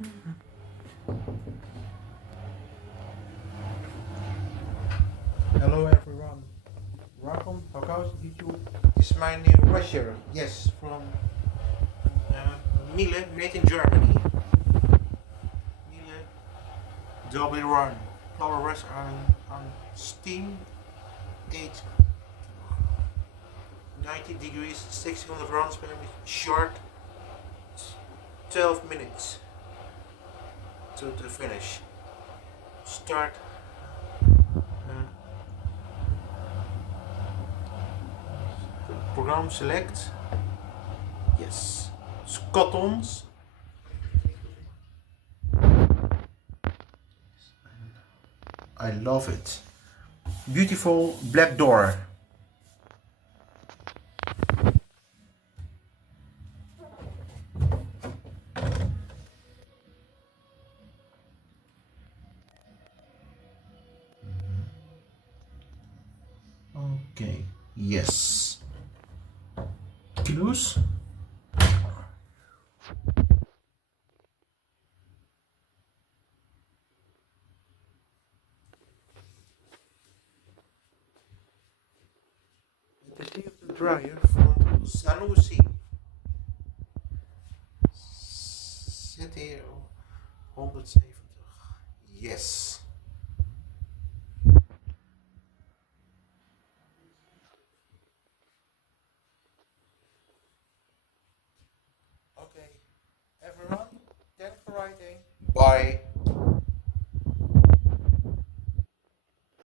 Hello everyone, welcome, how goes YouTube? This is my new Russia, yes, from Miele, made in Germany. Miele, double run, flour rest on steam, 90 degrees, 600 rounds per minute, short, 12 minutes to finish. Start. Program select. Yes. Scottons. I love it. Beautiful black door. Okay. Yes. Close. Het is hier de dryer van Sanusi. Zit hier 107.